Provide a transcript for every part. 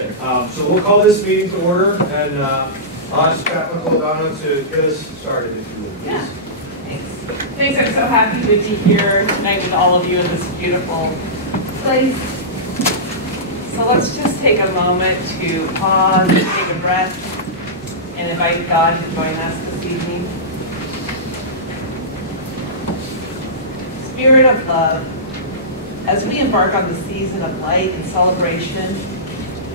So we'll call this meeting to order, and I'll ask Chaplain Toledano to get us started, if you would, please. Yeah. Thanks. I'm so happy to be here tonight with all of you in this beautiful place. So let's just take a moment to pause, take a breath, and invite God to join us this evening. Spirit of love, as we embark on the season of light and celebration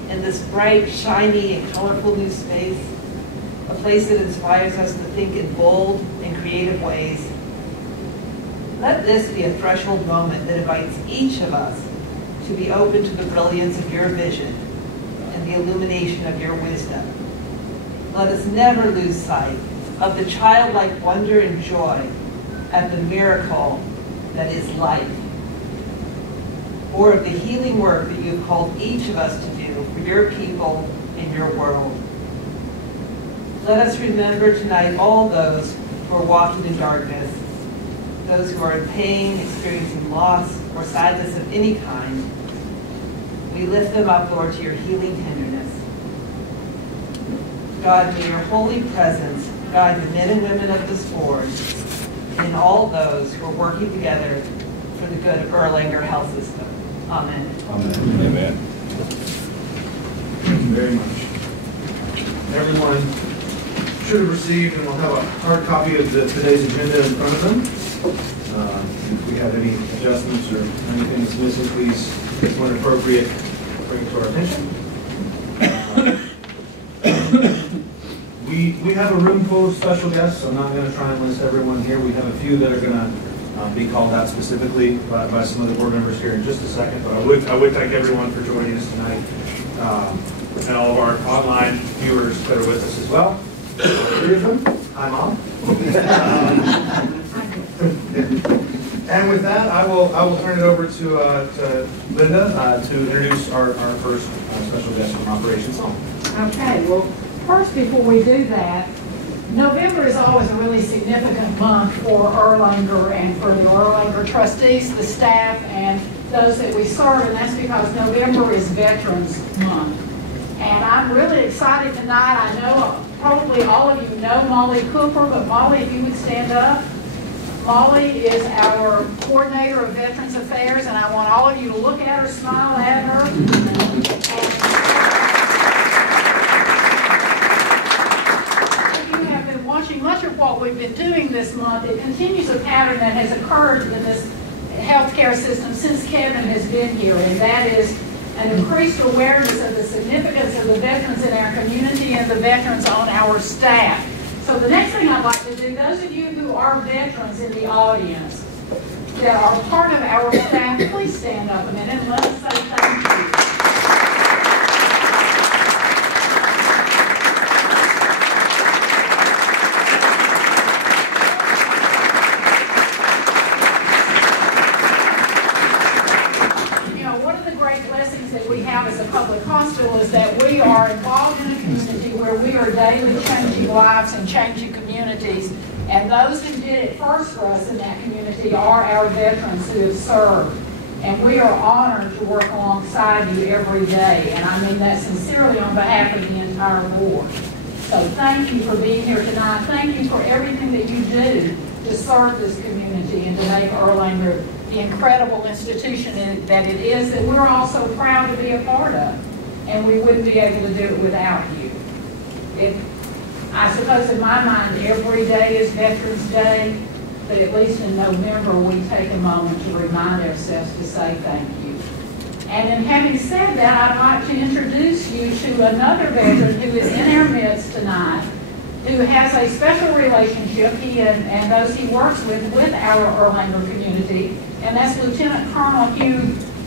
in this bright, shiny, and colorful new space, a place that inspires us to think in bold and creative ways, let this be a threshold moment that invites each of us to be open to the brilliance of your vision and the illumination of your wisdom. Let us never lose sight of the childlike wonder and joy at the miracle that is life, or of the healing work that you have called each of us to do for your people and your world. Let us remember tonight all those who are walking in darkness, those who are in pain, experiencing loss or sadness of any kind. We lift them up, Lord, to your healing tenderness. God, may your holy presence guide the men and women of this board and all those who are working together for the good of Erlanger Health System. Amen. Amen. Amen. Very much. Everyone should have received, and we'll have a hard copy of today's agenda in front of them. If we have any adjustments or anything that's missing, please, when appropriate, bring it to our attention. We have a room full of special guests, so I'm not going to try and list everyone here. We have a few that are going to be called out specifically by some of the board members here in just a second, but I would thank everyone for joining us tonight, and all of our online viewers that are with us as well. Three of them. Hi, Mom. And with that, I will turn it over to Linda to introduce our first special guest from Operations Home. Okay, well, first, before we do that, November is always a really significant month for Erlanger and for the Erlanger trustees, the staff, and those that we serve, and that's because November is Veterans Month. And I'm really excited tonight. I know probably all of you know Molly Cooper, but Molly, if you would stand up. Molly is our coordinator of Veterans Affairs, and I want all of you to look at her, smile at her. And you have been watching much of what we've been doing this month. It continues a pattern that has occurred in this healthcare system since Kevin has been here, and that is an increased awareness of the significance of the veterans in our community and the veterans on our staff. So the next thing I'd like to do, those of you who are veterans in the audience that are part of our staff, please stand up a minute and let us say thank you. As a public hospital is that we are involved in a community where we are daily changing lives and changing communities, and those who did it first for us in that community are our veterans who have served, and we are honored to work alongside you every day, and I mean that sincerely on behalf of the entire board. So thank you for being here tonight. Thank you for everything that you do to serve this community and to make Erlanger the incredible institution that it is, that we're also proud to be a part of, and we wouldn't be able to do it without you. I suppose in my mind every day is Veterans Day, but at least in November we take a moment to remind ourselves to say thank you. And in having said that, I'd like to introduce you to another veteran who is in our midst tonight, who has a special relationship, he and those he works with our Erlanger community, and that's Lieutenant Colonel Hugh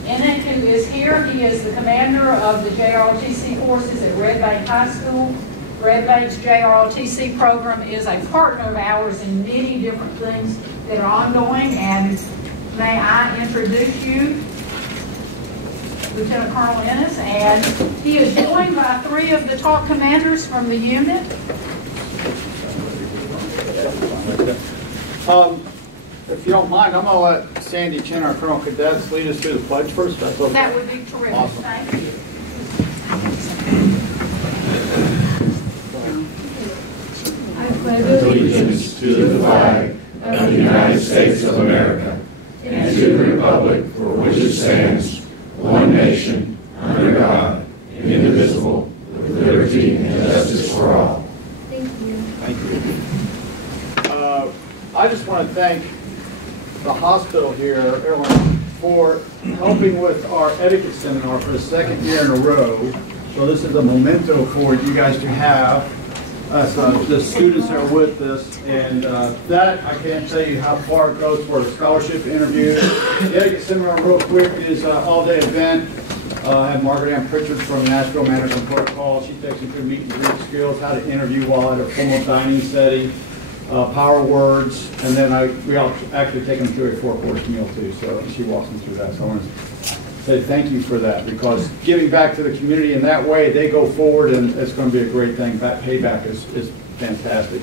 Ennick, who is here. He is the commander of the JROTC forces at Red Bank High School. Red Bank's JROTC program is a partner of ours in many different things that are ongoing, and may I introduce you, Lieutenant Colonel Ennis, and he is joined by three of the top commanders from the unit. If you don't mind, I'm going to let Sandy Chin, our Colonel Cadets, lead us through the pledge first. That's okay. That would be terrific. Awesome. Thank you. allegiance to the flag of the United States of America and to the republic for which it stands, one nation, under God, indivisible, with liberty and justice for all. Thank you. Thank you. I just want to thank the hospital here, everyone, for helping with our etiquette seminar for the second year in a row. So this is a memento for you guys to have. The students are with us, and that I can't tell you how far it goes for a scholarship interview. The etiquette seminar, real quick, is an all-day event. I have Margaret Ann Pritchard from Nashville Management Protocol. She takes you through meet and greet skills, how to interview while at a formal dining setting, power words, and then we all actually take them through a 4-course meal too. So she walks them through that. So I want to say thank you for that, because giving back to the community in that way, they go forward, and it's going to be a great thing. That payback is fantastic.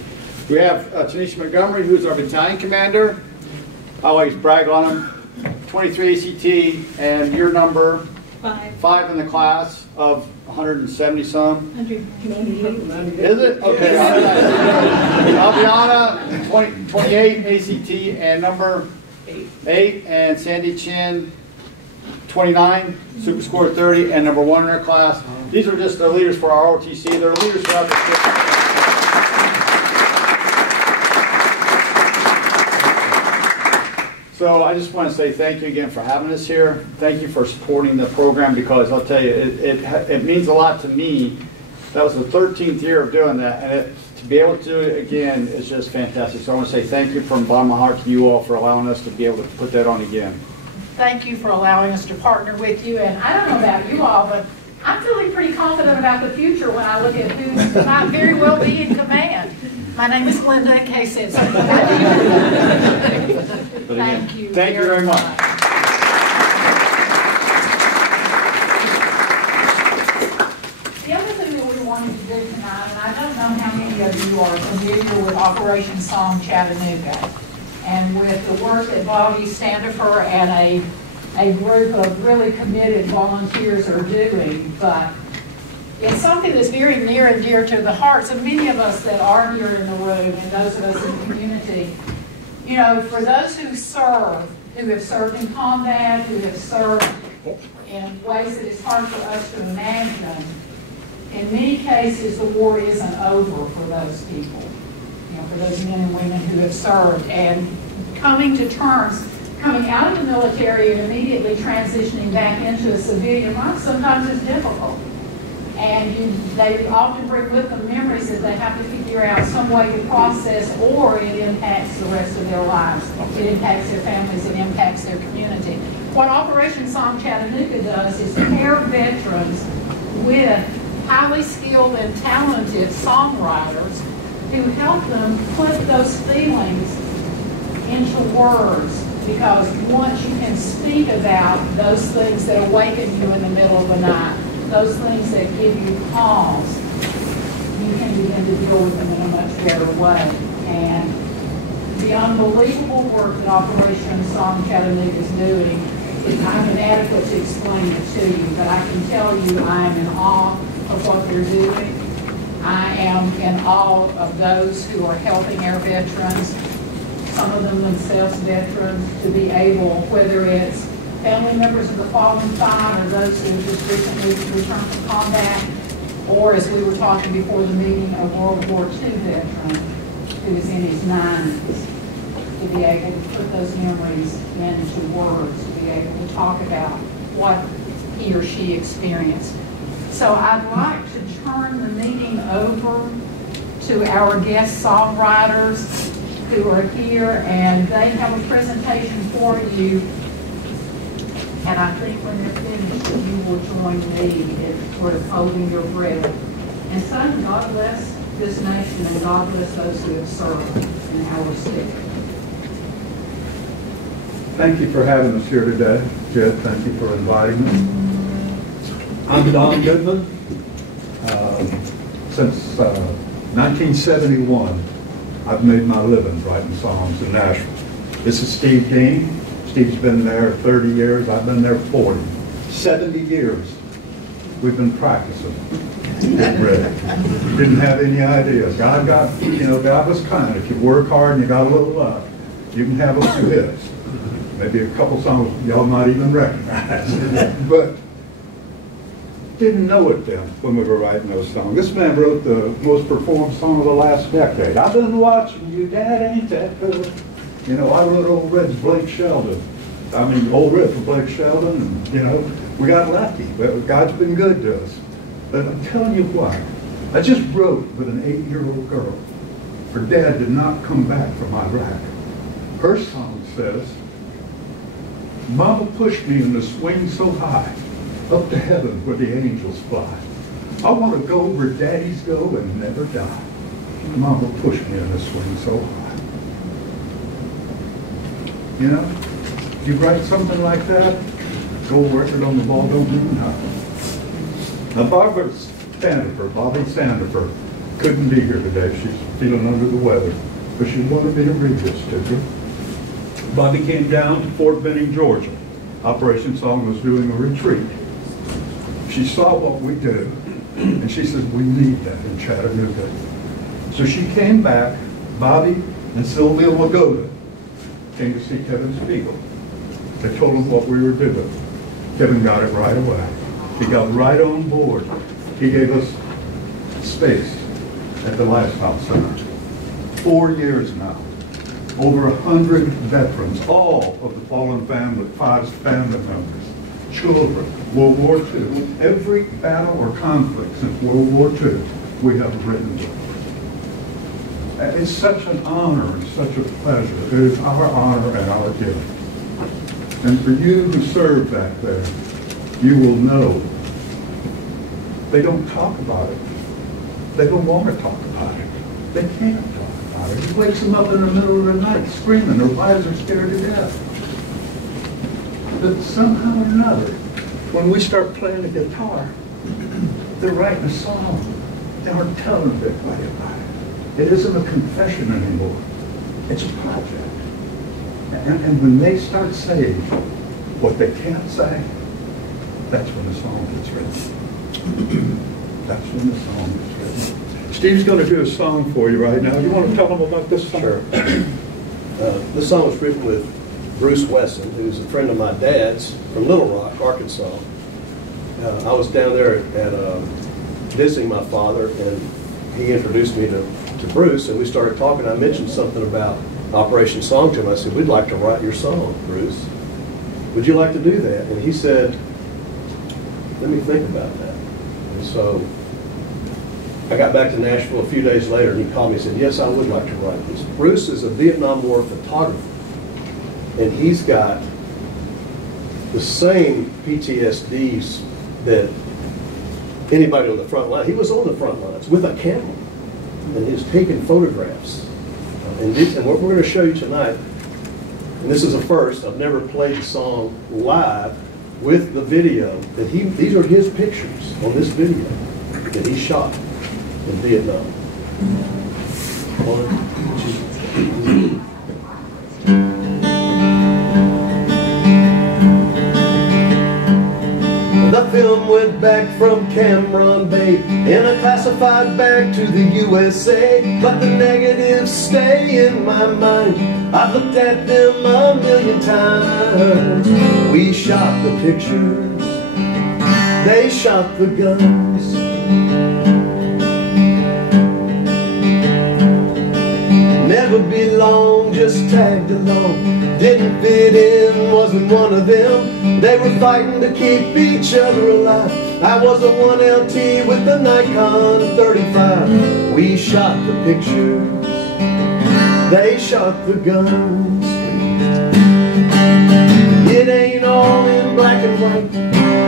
We have Tanisha Montgomery, who's our battalion commander. I always brag on him. 23 ACT, and your number 5 in the class of 170 some. 198. Is it? Okay. Albiana, 28 ACT, and number 8, and Sandy Chin, 29, super score 30, and number 1 in our class. These are just the leaders for our ROTC. They're leaders throughout the state. So I just want to say thank you again for having us here. Thank you for supporting the program, because I'll tell you, it means a lot to me. That was the 13th year of doing that, and to be able to do it again is just fantastic. So I want to say thank you from the bottom of my heart to you all for allowing us to be able to put that on again. Thank you for allowing us to partner with you. And I don't know about you all, but I'm feeling pretty confident about the future when I look at who might very well be in command. My name is Glenda, in case it's something I do. Thank you. Thank you very much. The other thing that we wanted to do tonight, and I don't know how many of you are familiar with Operation Song Chattanooga, and with the work that Bobby Standifer and a group of really committed volunteers are doing, but it's something that's very near and dear to the hearts of many of us that are here in the room and those of us in the community. You know, for those who have served in combat, who have served in ways that it's hard for us to imagine, in many cases the war isn't over for those people. You know, for those men and women who have served, and coming to terms, coming out of the military and immediately transitioning back into a civilian life sometimes is difficult. And they often bring with them memories that they have to figure out some way to process, or it impacts the rest of their lives. It impacts their families, it impacts their community. What Operation Song Chattanooga does is pair veterans with highly skilled and talented songwriters who help them put those feelings into words, because once you can speak about those things that awaken you in the middle of the night, those things that give you pause, you can begin to deal with them in a much better way. And the unbelievable work that Operation Song Chattanooga is doing, I'm inadequate to explain it to you, but I can tell you I am in awe of what they're doing. I am in awe of those who are helping our veterans, some of them themselves veterans, to be able, whether it's family members of the fallen side or those who have just recently returned from combat, or as we were talking before the meeting, a World War II veteran who is in his 90s, to be able to put those memories into words, to be able to talk about what he or she experienced. So I'd like to turn the meeting over to our guest songwriters who are here, and they have a presentation for you. And I think when they're finished, you will join me in sort of holding your breath and saying, God bless this nation and God bless those who have served in our state. Thank you for having us here today. Jed, thank you for inviting me. I'm Don Goodman. Since 1971, I've made my living writing songs in Nashville. This is Steve Dean. Steve's been there 30 years. I've been there 40. 70 years we've been practicing. getting ready. Didn't have any idea. God was kind. If you work hard and you got a little luck, you can have a few hits. Maybe a couple songs y'all might even recognize. But didn't know it then when we were writing those songs. This man wrote the most performed song of the last decade. I've been watching you, Dad, ain't that good? You know, I wrote Old Red's Blake Shelton. I mean, Old Red for Blake Shelton, and, you know, we got lucky. But God's been good to us. But I'm telling you what, I just wrote with an 8-year-old girl. Her dad did not come back from Iraq. Her song says, Mama pushed me in the swing so high, up to heaven where the angels fly. I want to go where daddies go and never die. Mama pushed me in the swing so high. You know, if you write something like that, gold record on the ball don't mean nothing. Now Bobby Sandifer, couldn't be here today. She's feeling under the weather, but she wanted me to read this to her. Bobby came down to Fort Benning, Georgia. Operation Song was doing a retreat. She saw what we do, and she said, we need that in Chattanooga. So she came back. Bobby and Sylvia Lagoda came to see Kevin Spiegel. They told him what we were doing. Kevin got it right away. He got right on board. He gave us space at the Lifestyle Center. 4 years now. Over 100 veterans, all of the fallen five family members, children, World War II. Every battle or conflict since World War II, we have written about. It's such an honor and such a pleasure. It is our honor and our gift. And for you who serve back there, you will know they don't talk about it. They don't want to talk about it. They can't talk about it. It wakes them up in the middle of the night screaming. Their wives are scared to death. But somehow or another, when we start playing the guitar, they're writing a song. They aren't telling everybody about it. It isn't a confession anymore. It's a project. And when they start saying what they can't say, that's when the song gets written. That's when the song gets written. Steve's going to do a song for you right now. You want to tell them about this song? Sure. This song was written with Bruce Wesson, who's a friend of my dad's from Little Rock, Arkansas. I was down there at visiting my father, and he introduced me to Bruce, and we started talking. I mentioned something about Operation Song to him. I said, we'd like to write your song, Bruce. Would you like to do that? And he said, let me think about that. And so I got back to Nashville a few days later, and he called me and said, yes, I would like to write this. Bruce is a Vietnam War photographer, and he's got the same PTSDs that anybody on the front line. He was on the front lines with a camera, and he's taking photographs. And what we're going to show you tonight, and this is a first, I've never played the song live with the video, that these are his pictures on this video that he shot in Vietnam. The film went back from Cameron Bay in a classified bag to the USA, but the negatives stay in my mind. I've looked at them a million times. We shot the pictures, they shot the guns. Never belonged, just tagged along. Didn't fit in, wasn't one of them. They were fighting to keep each other alive. I was a 1LT with the Nikon 35. We shot the pictures, they shot the guns. It ain't all in black and white.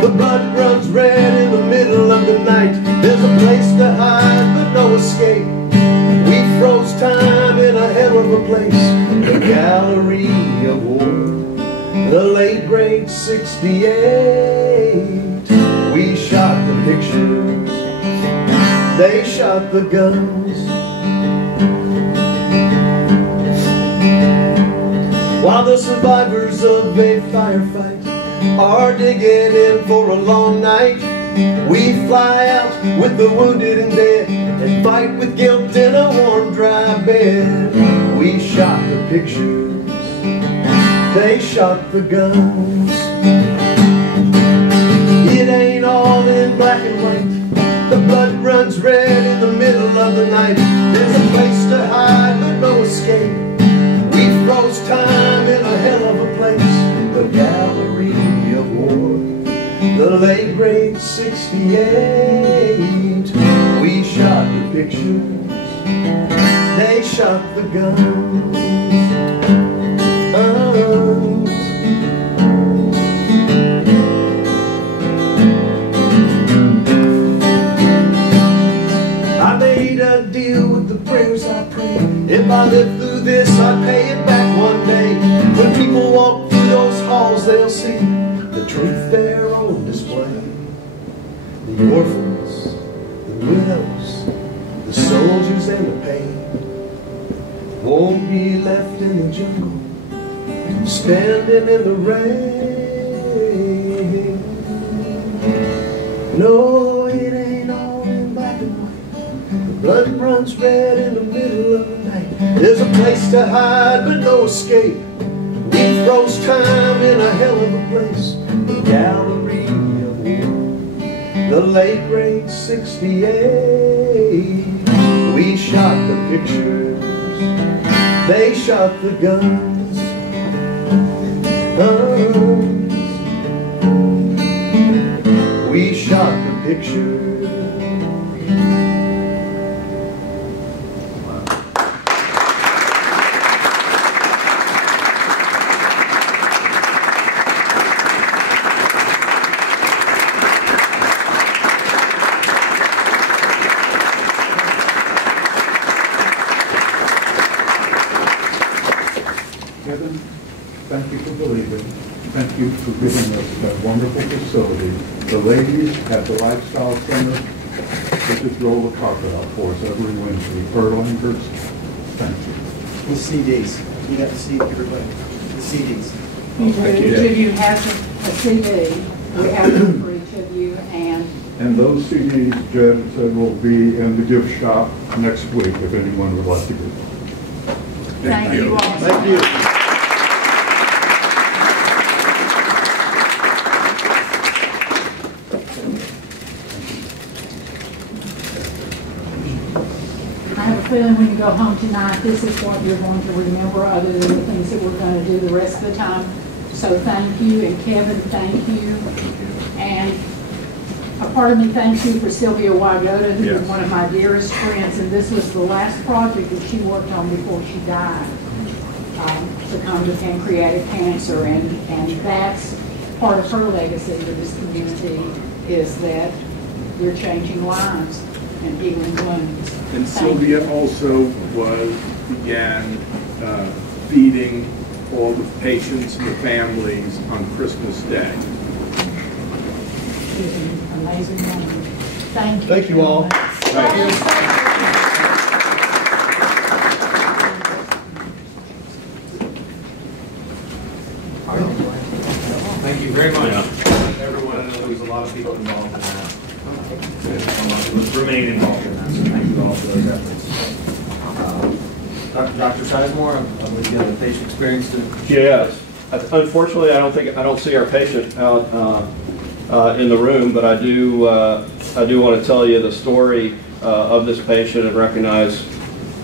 The blood runs red in the middle of the night. There's a place to hide but no escape. We froze time in a hell of a place, the gallery of war, the late grade 68. We shot the pictures, they shot the guns. While the survivors of a firefight are digging in for a long night, We fly out with the wounded and dead and fight with guilt in a warm, dry bed. We shot the pictures, they shot the guns. It ain't all in black and white. The blood runs red in the middle of the night. There's a place to hide but no escape. We froze time in a hell of a place, the gallery of war, the late great '68. We shot the pictures, they shot the guns. I made a deal with the prayers I pray. If I live through this, I pay it back one day. When people walk through those halls, they'll see the truth there on display. The orphans, the widows, the soldiers and the pain won't be left in the jungle, standing in the rain. No, it ain't all in black and white. The blood runs red in the middle of the night. There's a place to hide but no escape. We froze time in a hell of a place, the gallery of war, the late great '68. We shot the pictures, they shot the guns. We shot the pictures. Kevin, thank you for believing. Thank you for giving us that wonderful facility. The ladies at the Lifestyle Center, they just roll the carpet out for us every Wednesday. Erlangers, thank you. The CDs. You got to see everybody. The CDs. Each of you has a CD. We have them for each of you, And those CDs, Jed said, will be in the gift shop next week if anyone would like to get them. thank you all. Thank you. I have a feeling when you go home tonight, this is what you're going to remember other than the things that we're going to do the rest of the time. So thank you, and Kevin, thank you. And a part of me thanks you for Sylvia Wagoda, who is one of my dearest friends, and this was the last project that she worked on before she died, succumbed to pancreatic cancer, and that's part of her legacy to this community, is that we're changing lives and healing wounds. And Thank Sylvia you. also began feeding all the patients and the families on Christmas Day. She's an amazing woman. Thank you. Thank you all. Thank you. Thank you very much, everyone. I know there was a lot of people involved in that. Remain involved in that, so thank you all for those efforts. Dr. Sizemore, I believe you have a patient experience to... Yes. Unfortunately, I don't see our patient out in the room, but I do want to tell you the story of this patient and recognize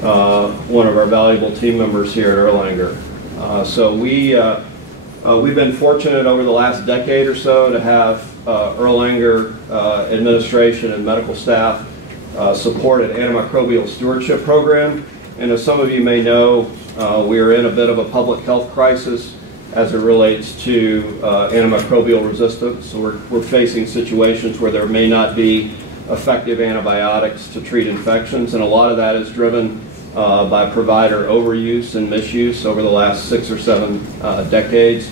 one of our valuable team members here at Erlanger. So we've been fortunate over the last decade or so to have Erlanger administration and medical staff support an antimicrobial stewardship program. And as some of you may know, we are in a bit of a public health crisis as it relates to antimicrobial resistance. So we're facing situations where there may not be effective antibiotics to treat infections, and a lot of that is driven by provider overuse and misuse over the last 6 or 7 decades.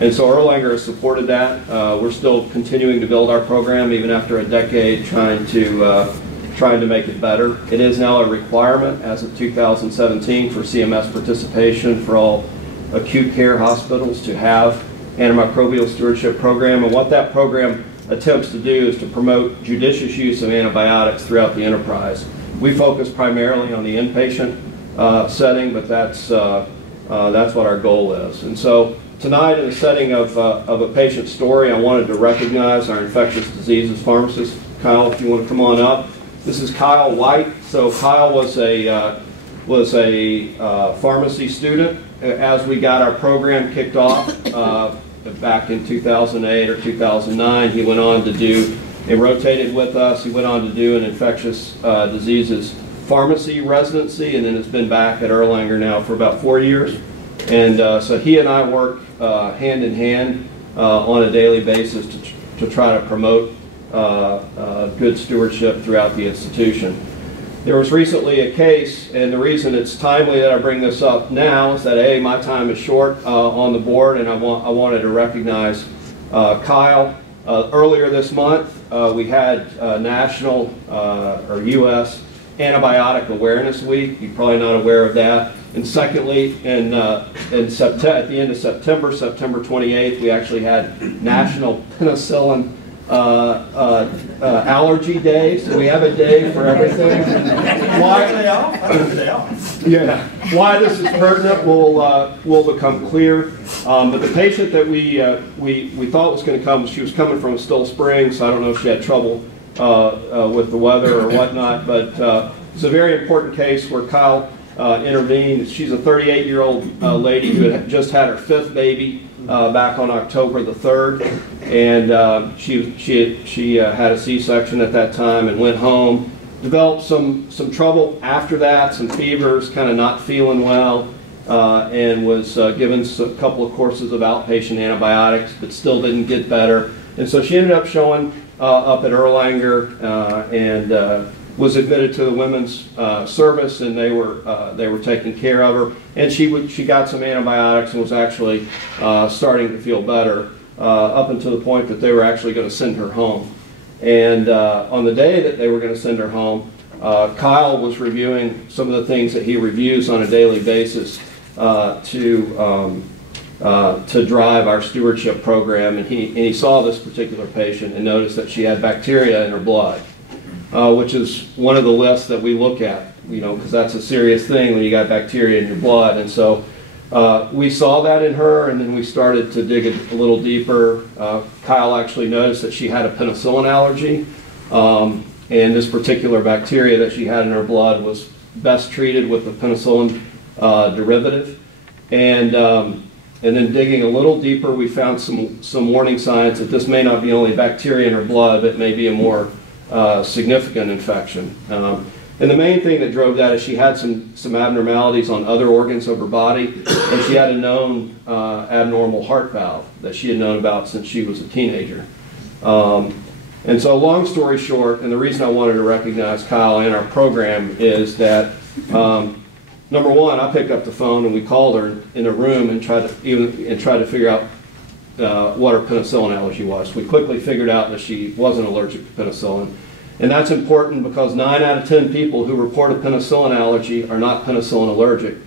And so Erlanger has supported that. We're still continuing to build our program even after a decade, trying to make it better. It is now a requirement as of 2017 for CMS participation for all acute care hospitals to have antimicrobial stewardship program. And what that program attempts to do is to promote judicious use of antibiotics throughout the enterprise. We focus primarily on the inpatient setting, but that's what our goal is. And so tonight, in the setting of a patient story, I wanted to recognize our infectious diseases pharmacist. Kyle, if you want to come on up. This is Kyle White. So Kyle was a pharmacy student as we got our program kicked off back in 2008 or 2009. He went on to do, he rotated with us. He went on to do an infectious diseases pharmacy residency, and then has been back at Erlanger now for about 4 years. And so he and I work hand in hand on a daily basis to try to promote good stewardship throughout the institution. There was recently a case, and the reason it's timely that I bring this up now is that A, my time is short on the board, and I wanted to recognize Kyle. Earlier this month, we had National or U.S. Antibiotic Awareness Week. You're probably not aware of that. And secondly, at the end of September, September 28th, we actually had National Penicillin Allergy Day. So we have a day for everything. Yeah. Why this is pertinent will become clear. But the patient that we thought was going to come, she was coming from Still Springs, so I don't know if she had trouble with the weather or whatnot, but it's a very important case where Kyle intervened. She's a 38-year-old lady who had just had her 5th baby back on October the 3rd, and she had a C-section at that time and went home. Developed some trouble after that, some fevers, kind of not feeling well, and was given a couple of courses of outpatient antibiotics, but still didn't get better. And so she ended up showing up at Erlanger and was admitted to the women's service, and they were taking care of her. And she got some antibiotics and was actually starting to feel better up until the point that they were actually going to send her home. And on the day that they were going to send her home, Kyle was reviewing some of the things that he reviews on a daily basis to drive our stewardship program, and he saw this particular patient and noticed that she had bacteria in her blood, which is one of the lists that we look at, because that's a serious thing when you got bacteria in your blood. And so we saw that in her, and then we started to dig a little deeper. Kyle actually noticed that she had a penicillin allergy, and this particular bacteria that she had in her blood was best treated with the penicillin derivative. And then digging a little deeper, we found some warning signs that this may not be only bacteria in her blood, but may be a more significant infection. And the main thing that drove that is she had some abnormalities on other organs of her body, and she had a known abnormal heart valve that she had known about since she was a teenager. And so long story short, and the reason I wanted to recognize Kyle in our program is that number one, I picked up the phone and we called her in a room and tried to figure out what her penicillin allergy was. We quickly figured out that she wasn't allergic to penicillin. And that's important because 9 out of 10 people who report a penicillin allergy are not penicillin allergic.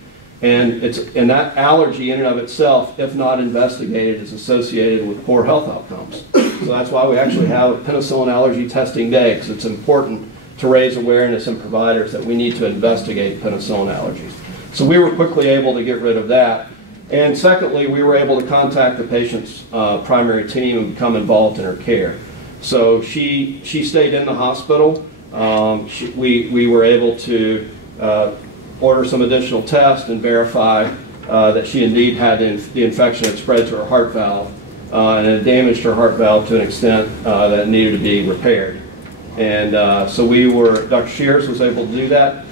And that allergy in and of itself, if not investigated, is associated with poor health outcomes. So that's why we actually have a penicillin allergy testing day, because it's important to raise awareness in providers that we need to investigate penicillin allergies. So we were quickly able to get rid of that. And secondly, we were able to contact the patient's primary team and become involved in her care. So she stayed in the hospital. We were able to order some additional tests and verify that she indeed had the infection had spread to her heart valve, and it damaged her heart valve to an extent that it needed to be repaired. And so Dr. Shears was able to do that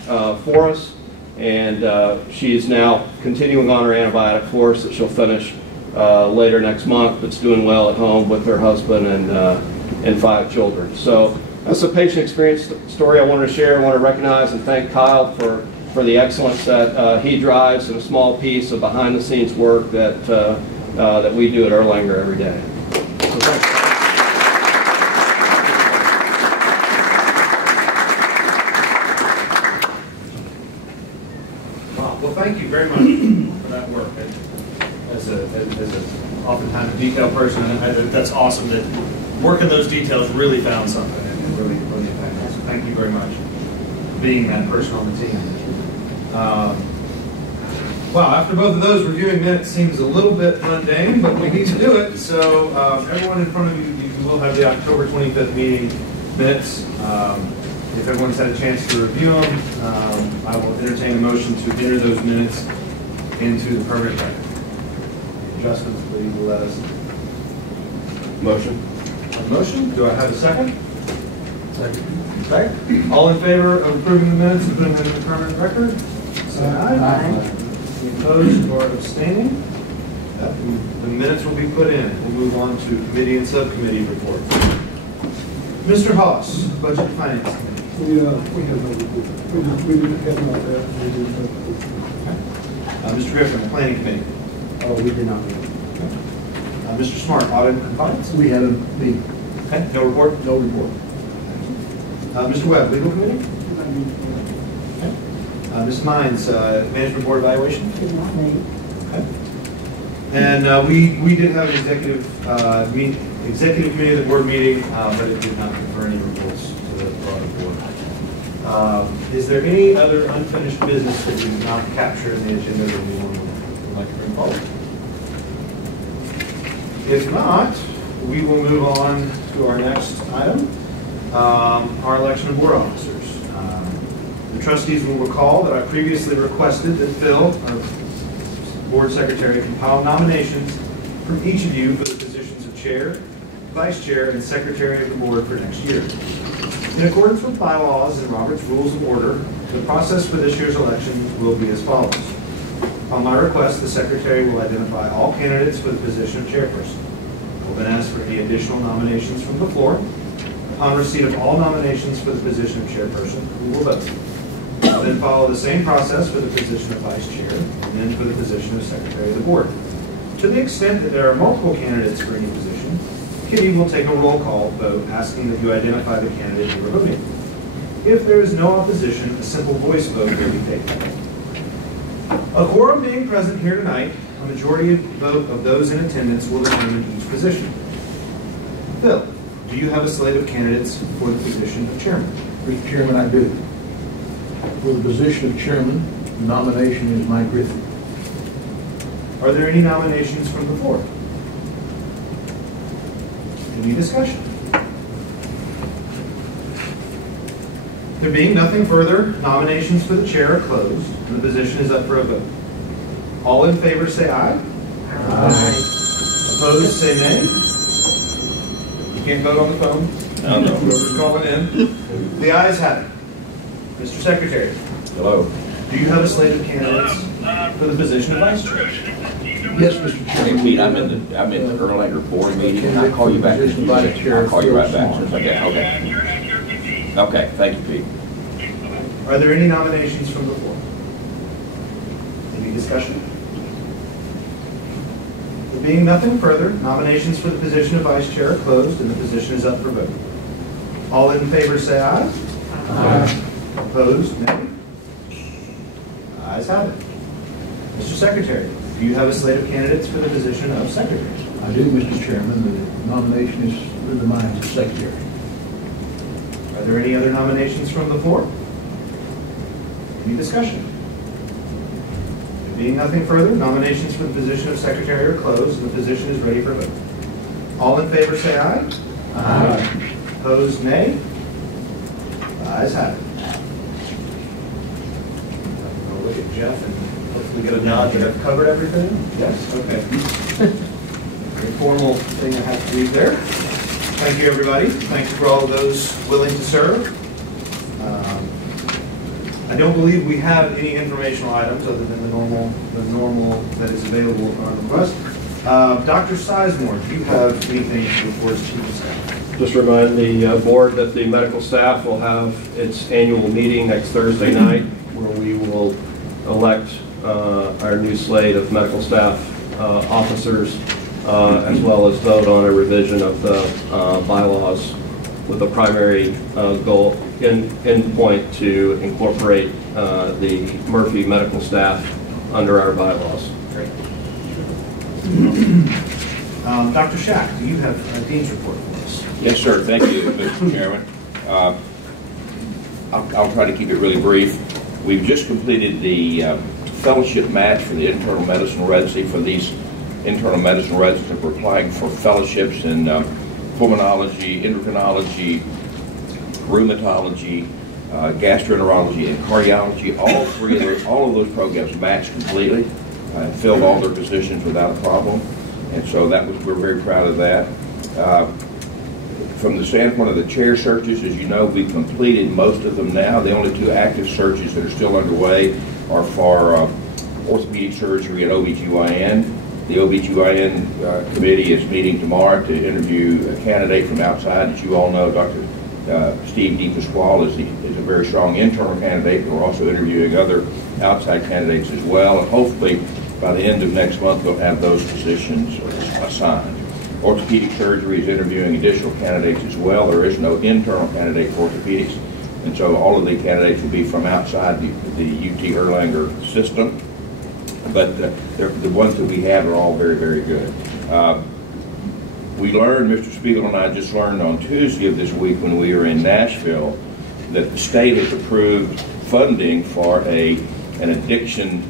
for us, and she is now continuing on her antibiotic course that she'll finish later next month. It's doing well at home with her husband and 5 children. So that's a patient experience story I wanted to share. I want to recognize and thank Kyle for the excellence that he drives and a small piece of behind-the-scenes work that we do at Erlanger every day. So thanks. Wow. Well, thank you very much for that work. As oftentimes a detailed person, that's awesome that working those details really found something and really impacted us. So thank you very much for being that person on the team. Wow, after both of those, reviewing minutes seems a little bit mundane, but we need to do it. So everyone in front of you, you will have the October 25th meeting minutes. If everyone's had a chance to review them, I will entertain a motion to enter those minutes into the permanent record. Justin, please let us. Motion. Motion, do I have a second? Second. All in favor of approving the minutes and putting them in the permanent record? Say aye. Any opposed or abstaining? The minutes will be put in. We'll move on to committee and subcommittee reports. Mr. Haas, Budget and Finance Committee. We have no report. We didn't have no there. Mr. Griffin, the Planning Committee. Oh, we did not. Mr. Smart, Audit and Compliance. We had a meeting. Okay, no report? No report. Mr. Webb, Legal Committee. Ms. Mines, Management Board Evaluation. Did not meet. Okay. And we did have an executive committee of the board meeting, but it did not confer any reports to the broader board. Is there any other unfinished business that we did not capture in the agenda that we would like to bring forward? If not, we will move on to our next item, our election of board officers. The trustees will recall that I previously requested that Phil, our board secretary, compile nominations from each of you for the positions of chair, vice chair, and secretary of the board for next year. In accordance with bylaws and Robert's Rules of Order, the process for this year's election will be as follows. On my request, the secretary will identify all candidates for the position of chairperson. We'll then ask for any additional nominations from the floor. Upon receipt of all nominations for the position of chairperson, we will vote. We'll then follow the same process for the position of vice chair and then for the position of secretary of the board. To the extent that there are multiple candidates for any position, Kitty will take a roll call vote asking that you identify the candidate you are voting. If there is no opposition, a simple voice vote will be taken. A quorum being present here tonight, a majority vote of those in attendance will determine each position. Phil, do you have a slate of candidates for the position of chairman? Mr. Chairman, I do. For the position of chairman, the nomination is Mike Griffin. Are there any nominations from the floor? Any discussion? There being nothing further, nominations for the chair are closed, and the position is up for a vote. All in favor say aye. Aye. Opposed say nay. You can't vote on the phone. No. Whoever's calling in. The ayes have it. Mr. Secretary. Hello. Do you have a slate of candidates for the position of vice chair? Yes, Mr. Hey, Chairman. Pete, I'm in the Erlanger board meeting, and I'll call you back. I'll call you right back. Okay. Okay, thank you, Pete. Are there any nominations from the floor? Any discussion? There being nothing further, nominations for the position of vice chair are closed and the position is up for vote. All in favor say aye. Aye. Opposed, nay. Ayes have it. Mr. Secretary, do you have a slate of candidates for the position of secretary? I do, Mr. Chairman. The nomination is for the mines of secretary. Are there any other nominations from the floor? Any discussion? There being nothing further, nominations for the position of secretary are closed and the position is ready for vote. All in favor say aye. Aye. Opposed, nay. Ayes have it. I'll look at Jeff and hopefully get a nod that I've covered everything. Yes? Okay. The formal thing I have to read there. Thank you, everybody. Thank you for all of those willing to serve. I don't believe we have any informational items other than the normal that is available on request. Dr. Sizemore, do you have anything to report to Chief of Staff? Just remind the board that the medical staff will have its annual meeting next Thursday night, where we will elect our new slate of medical staff officers, as well as vote on a revision of the bylaws with a primary goal end point to incorporate the Murphy medical staff under our bylaws. Great. Dr. Shack, do you have a Dean's report for us? Yes, sir. Thank you, Mr. Chairman. I'll try to keep it really brief. We've just completed the fellowship match for the internal medicine residency for these internal medicine residents that were applying for fellowships in pulmonology, endocrinology, rheumatology, gastroenterology, and cardiology. All of those programs matched completely and filled all their positions without a problem. And so we're very proud of that. From the standpoint of the chair searches, as you know, we've completed most of them now. The only two active searches that are still underway are for orthopedic surgery and OBGYN. The OBGYN committee is meeting tomorrow to interview a candidate from outside. As you all know, Dr. Steve DePasquale is a very strong internal candidate, but we're also interviewing other outside candidates as well. And hopefully, by the end of next month, we'll have those positions assigned. Orthopedic surgery is interviewing additional candidates as well. There is no internal candidate for orthopedics, and so all of the candidates will be from outside the UT Erlanger system. But the ones that we have are all very, very good. We learned, Mr. Spiegel and I just learned on Tuesday of this week when we were in Nashville, that the state has approved funding for an addiction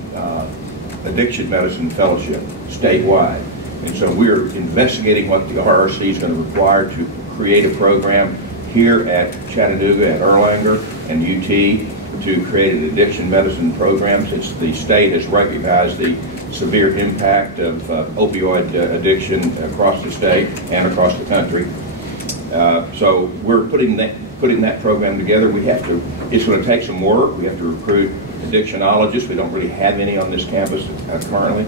medicine fellowship statewide. And so we're investigating what the RRC is going to require to create a program here at Chattanooga, at Erlanger, and UT to create an addiction medicine program, since the state has recognized the severe impact of opioid addiction across the state and across the country. So we're putting that program together. It's going to take some work. We have to recruit addictionologists. We don't really have any on this campus currently.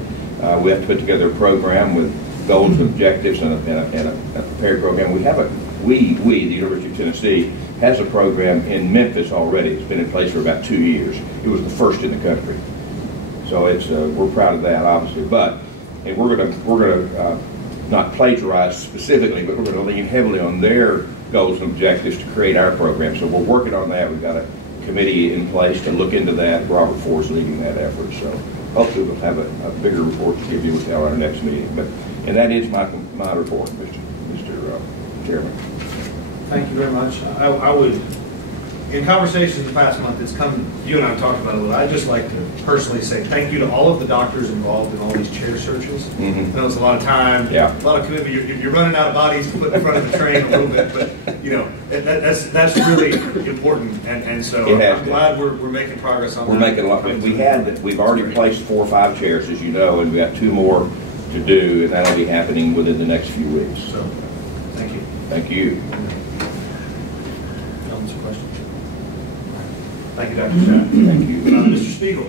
We have to put together a program with goals and objectives and a prepared program. We, the University of Tennessee, has a program in Memphis already. It's been in place for about 2 years. It was the first in the country. So we're proud of that, obviously. And we're going to not plagiarize specifically, but we're going to lean heavily on their goals and objectives to create our program. So we're working on that. We've got a committee in place to look into that. Robert Ford's leading that effort. So hopefully we'll have a bigger report to give you at our next meeting. And that is my report, Mr. Chairman. Thank you very much. I would, in conversations the past month, it's come, you and I have talked about it a little, I'd just like to personally say thank you to all of the doctors involved in all these chair searches. Mm-hmm. I know it's a lot of time, a lot of commitment. You're running out of bodies to put in front of the train a little bit, but you know, that's really important. And so I'm glad we're making progress on that. We're making a lot. We've already placed 4 or 5 chairs, as you know, and we got 2 more to do, and that'll be happening within the next few weeks. So thank you. Thank you. Thank you, Dr. Schaff. Thank you. Mr. Spiegel,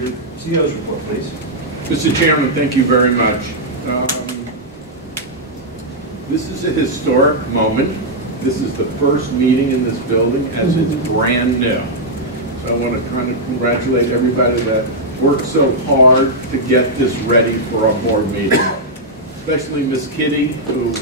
your CEO's report, please. Mr. Chairman, thank you very much. This is a historic moment. This is the first meeting in this building as it's brand new. So I want to kind of congratulate everybody that worked so hard to get this ready for our board meeting, especially Miss Kitty, who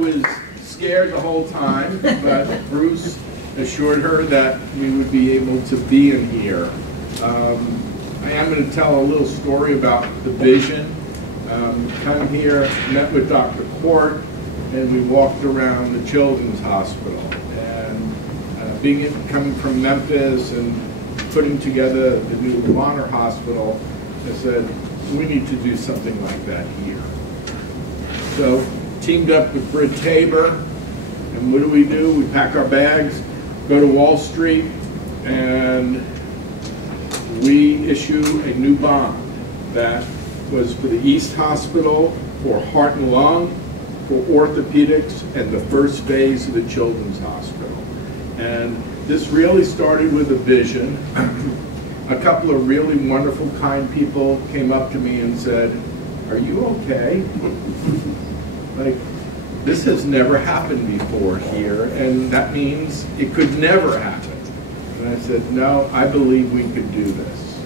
was scared the whole time, but Bruce assured her that we would be able to be in here. I am going to tell a little story about the vision. Come here, met with Dr. Court, and we walked around the Children's Hospital. And coming from Memphis and putting together the new Bonner Hospital, I said, we need to do something like that here. So teamed up with Britt Tabor, and what do? We pack our bags, go to Wall Street, and we issue a new bond that was for the East Hospital, for heart and lung, for orthopedics, and the first phase of the Children's Hospital. And this really started with a vision. A couple of really wonderful, kind people came up to me and said, "Are you okay?" Like, this has never happened before here, and that means it could never happen. And I said, no, I believe we could do this.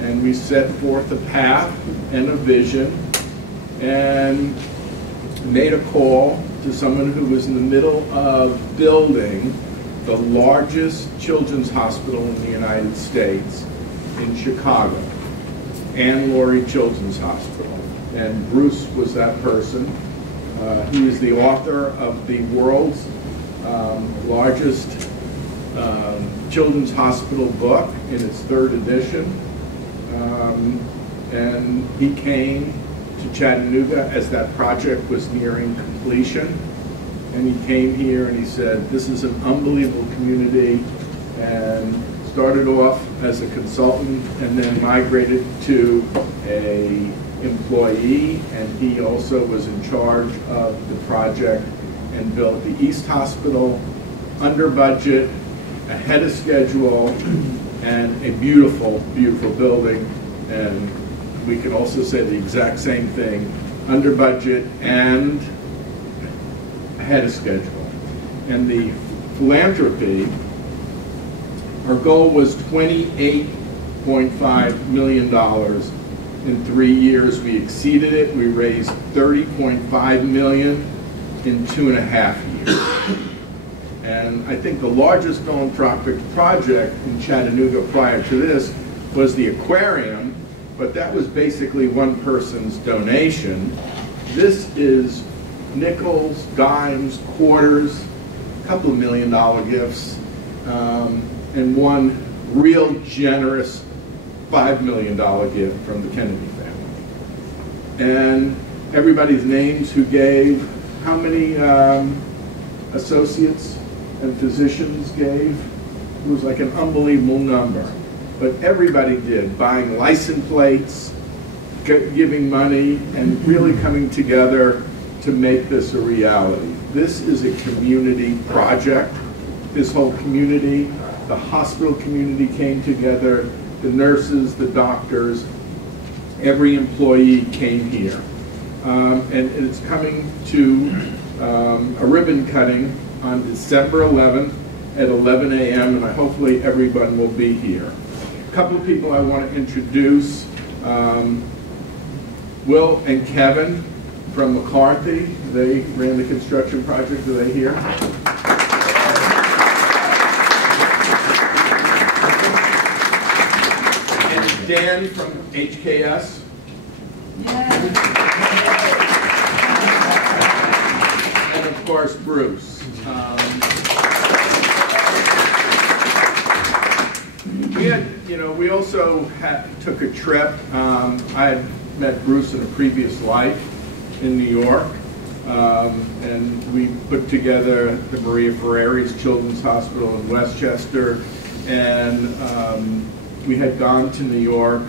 And we set forth a path and a vision, and made a call to someone who was in the middle of building the largest children's hospital in the United States in Chicago. Ann Laurie Children's Hospital. And Bruce was that person. He is the author of the world's largest children's hospital book in its 3rd edition. And he came to Chattanooga as that project was nearing completion. And he came here and he said, this is an unbelievable community, and started off as a consultant and then migrated to a employee, and he also was in charge of the project and built the East Hospital under budget, ahead of schedule, and a beautiful, beautiful building. And we can also say the exact same thing, under budget and ahead of schedule. And the philanthropy, our goal was $28.5 million in 3 years. We exceeded it. We raised $30.5 million in 2.5 years. And I think the largest philanthropic project in Chattanooga prior to this was the aquarium, but that was basically one person's donation. This is nickels, dimes, quarters, a couple of $1 million gifts, and one real generous $5 million gift from the Kennedy family. And everybody's names who gave, how many associates and physicians gave? It was like an unbelievable number. But everybody did, buying license plates, giving money, and really coming together to make this a reality. This is a community project. This whole community, the hospital community came together, the nurses, the doctors, every employee came here. And it's coming to a ribbon cutting on December 11th at 11 a.m., and hopefully everyone will be here. A couple of people I want to introduce. Will and Kevin from McCarthy. They ran the construction project. Are they here? And Dan from HKS. Yeah. And of course, Bruce. We also took a trip. I had met Bruce in a previous life in New York, and we put together the Maria Ferreri's Children's Hospital in Westchester, and we had gone to New York,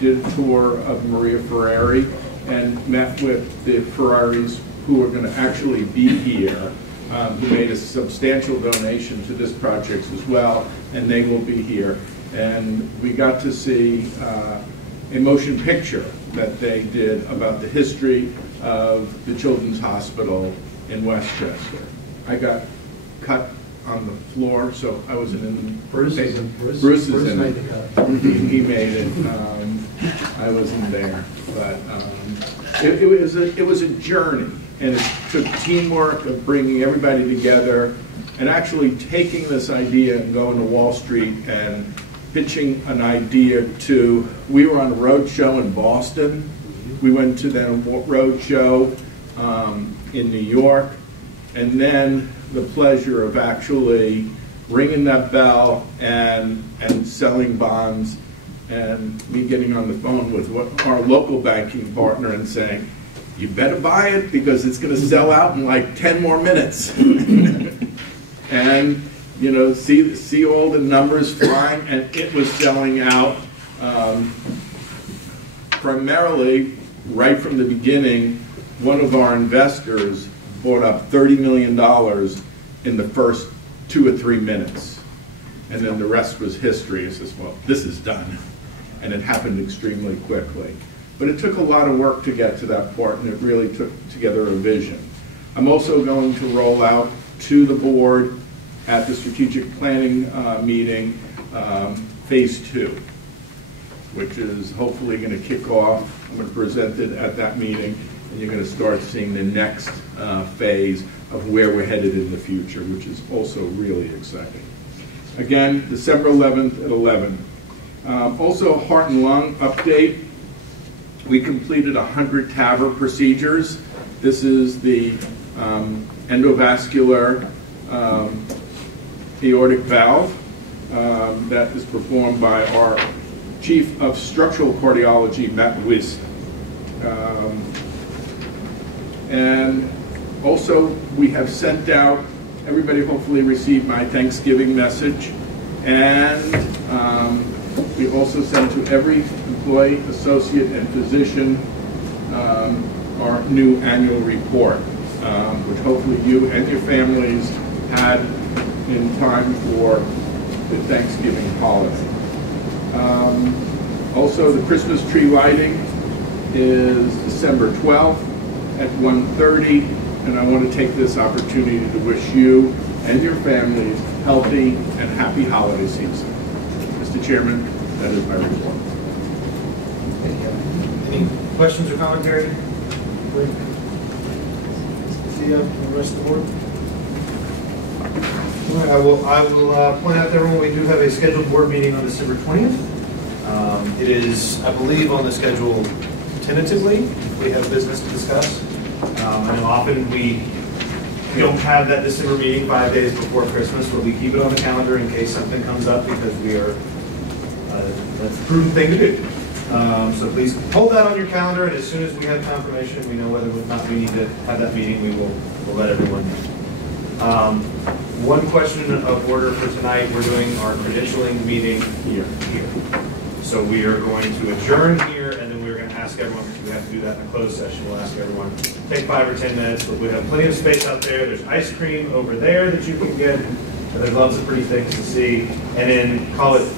did a tour of Maria Ferreri, and met with the Ferreris who are going to actually be here, who made a substantial donation to this project as well, and they will be here. And we got to see a motion picture that they did about the history of the Children's Hospital in Westchester. I got cut on the floor, so I wasn't in. Bruce is in it. He made it. I wasn't there, but it was a journey, and it took teamwork of bringing everybody together and actually taking this idea and going to Wall Street and pitching an idea to. We were on a road show in Boston. We went to the road show in New York, and then the pleasure of actually ringing that bell and selling bonds, and me getting on the phone with our local banking partner and saying, you better buy it because it's going to sell out in like 10 more minutes. And see all the numbers flying, and it was selling out primarily right from the beginning. One of our investors bought up $30 million in the first 2 or 3 minutes, and then the rest was history. It says, well, this is done, and it happened extremely quickly. But it took a lot of work to get to that part, and it really took together a vision. I'm also going to roll out to the board at the strategic planning meeting, phase 2, which is hopefully going to kick off. I'm going to present it at that meeting, and you're going to start seeing the next phase of where we're headed in the future, which is also really exciting. Again, December 11th at 11. Also, heart and lung update. We completed 100 TAVR procedures. This is the endovascular aortic valve that is performed by our Chief of Structural Cardiology, Matt Wiss. And also, we have sent out, everybody hopefully received my Thanksgiving message, and we also sent to every employee, associate, and physician our new annual report, which hopefully you and your families had in time for the Thanksgiving holiday. Also, the Christmas tree lighting is December 12th at 1:30, and I want to take this opportunity to wish you and your families healthy and happy holiday season. Mr. Chairman, that is my report. Any questions or commentary? See the rest of the board? All right, I will point out to everyone, we do have a scheduled board meeting on December 20th. It is, I believe, on the schedule tentatively, if we have business to discuss. I know often we don't have that December meeting 5 days before Christmas, but we keep it on the calendar in case something comes up because we are, that's a prudent thing to do. So please hold that on your calendar, and as soon as we have confirmation, we know whether or not we need to have that meeting, we'll let everyone know. One question of order for tonight, we're doing our credentialing meeting here. So we are going to adjourn here, and then we're going to ask everyone, because we have to do that in a closed session, we'll ask everyone, take 5 or 10 minutes, but we have plenty of space out there. There's ice cream over there that you can get, and there's lots of pretty things to see. And then call it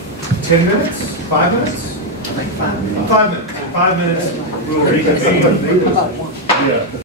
10 minutes, 5 minutes? I think 5 minutes. 5 minutes. 5 minutes, we will reconvene. Yeah.